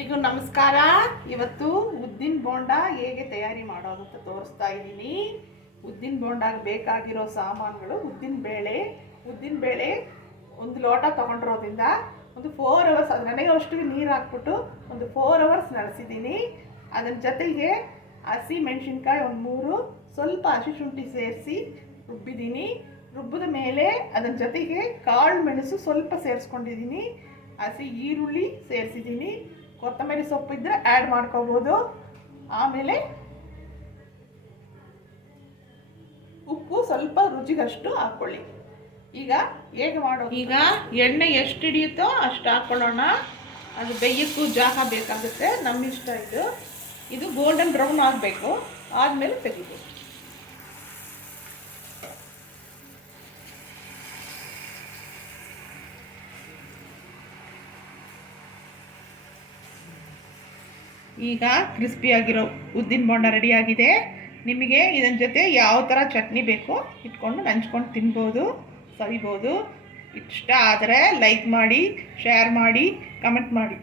ಎಲ್ರಿಗೂ ನಮಸ್ಕಾರ. ಇವತ್ತು ಉದ್ದಿನ ಬೋಂಡ ಹೇಗೆ ತಯಾರಿ ಮಾಡೋದು ಅಂತ ತೋರಿಸ್ತಾ ಇದ್ದೀನಿ. ಉದ್ದಿನ ಬೋಂಡಾಗೆ ಬೇಕಾಗಿರೋ ಸಾಮಾನುಗಳು: ಉದ್ದಿನ ಬೇಳೆ 1 ಲೋಟ ತೊಗೊಂಡಿರೋದ್ರಿಂದ ಒಂದು 4 ಅವರ್ಸ್, ಅದು ನನಗೆ ಅಷ್ಟು ನೀರು ಹಾಕ್ಬಿಟ್ಟು ಒಂದು 4 ಅವರ್ಸ್ ನಡೆಸಿದ್ದೀನಿ. ಅದರ ಜೊತೆಗೆ ಹಸಿ ಮೆಣಸಿನ್ಕಾಯಿ ಒಂದು 3, ಸ್ವಲ್ಪ ಹಸಿ ಶುಂಠಿ ಸೇರಿಸಿ ರುಬ್ಬಿದ್ದೀನಿ. ರುಬ್ಬಿದ ಮೇಲೆ ಅದರ ಜೊತೆಗೆ ಕಾಳು ಮೆಣಸು ಸ್ವಲ್ಪ ಸೇರಿಸ್ಕೊಂಡಿದ್ದೀನಿ. ಹಸಿ ಈರುಳ್ಳಿ ಸೇರಿಸಿದ್ದೀನಿ. ಕೊತ್ತಂಬರಿ ಸೊಪ್ಪು ಇದ್ದರೆ ಆ್ಯಡ್ ಮಾಡ್ಕೋಬೋದು. ಆಮೇಲೆ ಉಪ್ಪು ಸ್ವಲ್ಪ ರುಚಿಗಷ್ಟು ಹಾಕ್ಕೊಳ್ಳಿ. ಈಗ ಹೇಗೆ ಮಾಡೋದು? ಈಗ ಎಣ್ಣೆ ಎಷ್ಟು ಹಿಡಿಯುತ್ತೋ ಅಷ್ಟು ಹಾಕ್ಕೊಳ್ಳೋಣ. ಅದು ಬೇಯಕ್ಕೂ ಜಾಗ ಬೇಕಾಗುತ್ತೆ, ನಮ್ಮ ಇಷ್ಟ. ಇದು ಗೋಲ್ಡನ್ ಬ್ರೌನ್ ಆಗಬೇಕು. ಆದಮೇಲೆ ತೆಗಿಬೇಕು. ಈಗ ಕ್ರಿಸ್ಪಿಯಾಗಿರೋ ಉದ್ದಿನ ಬೋಂಡ ರೆಡಿಯಾಗಿದೆ. ನಿಮಗೆ ಇದರ ಜೊತೆ ಯಾವ ಥರ ಚಟ್ನಿ ಬೇಕೋ ಇಟ್ಕೊಂಡು ನಂಚ್ಕೊಂಡು ತಿನ್ಬೋದು, ಸವಿಬೋದು. ಇಷ್ಟ ಆದರೆ ಲೈಕ್ ಮಾಡಿ, ಶೇರ್ ಮಾಡಿ, ಕಮೆಂಟ್ ಮಾಡಿ.